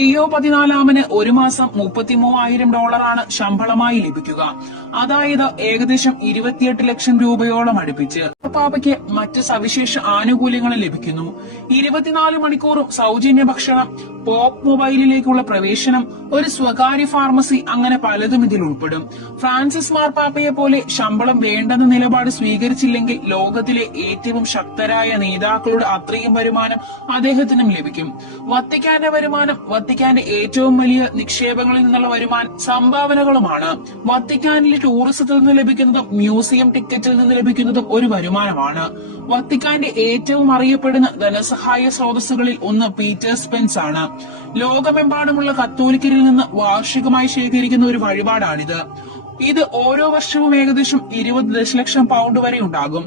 Leo 14 ഒരു മാസം $33,000 ശമ്പളമായി ലഭിക്കുക. അതായത് ഏകദേശം 28 ലക്ഷം രൂപയോളം അടുപ്പിച്ച്. പാപ്പയ്ക്ക് മറ്റ് സവിശേഷ ആനുകൂല്യങ്ങളും ലഭിക്കുന്നു. 24 മണിക്കൂറും സൗജന്യ ഭക്ഷണം, പോപ്പ് മൊബൈലിലേക്കുള്ള പ്രവേശനം, ഒരു സ്വകാര്യ ഫാർമസി, അങ്ങനെ പലതും ഇതിൽ ഉൾപ്പെടും. ഫ്രാൻസിസ് മാർപ്പാപ്പയെ പോലെ ശമ്പളം വേണ്ടെന്ന നിലപാട് സ്വീകരിച്ചില്ലെങ്കിൽ ലോകത്തിലെ ഏറ്റവും ശക്തരായ നേതാക്കളുടെ അത്രയും വരുമാനം അദ്ദേഹത്തിനും ലഭിക്കും. വത്തിക്കാന്റെ വരുമാനം വത്തിക്കാന്റെ ഏറ്റവും വലിയ നിക്ഷേപങ്ങളിൽ നിന്നുള്ള വരുമാനം സംഭാവനകളുമാണ്. വത്തിക്കാനിലെ ടൂറിസത്തിൽ നിന്ന് ലഭിക്കുന്നതും മ്യൂസിയം ടിക്കറ്റിൽ നിന്ന് ലഭിക്കുന്നതും ഒരു വരുമാനമാണ്. വത്തിക്കാന്റെ ഏറ്റവും അറിയപ്പെടുന്ന ധനസഹായ സ്രോതസ്സുകളിൽ ഒന്ന് പീറ്റർ സ്പെൻസ് ആണ്. ലോകമെമ്പാടുമുള്ള കത്തോലിക്കരിൽ നിന്ന് വാർഷികമായി ശേഖരിക്കുന്ന ഒരു വഴിപാടാണിത്. ഇത് ഓരോ വർഷവും ഏകദേശം 20 ദശലക്ഷം പൗണ്ട് വരെ ഉണ്ടാകും.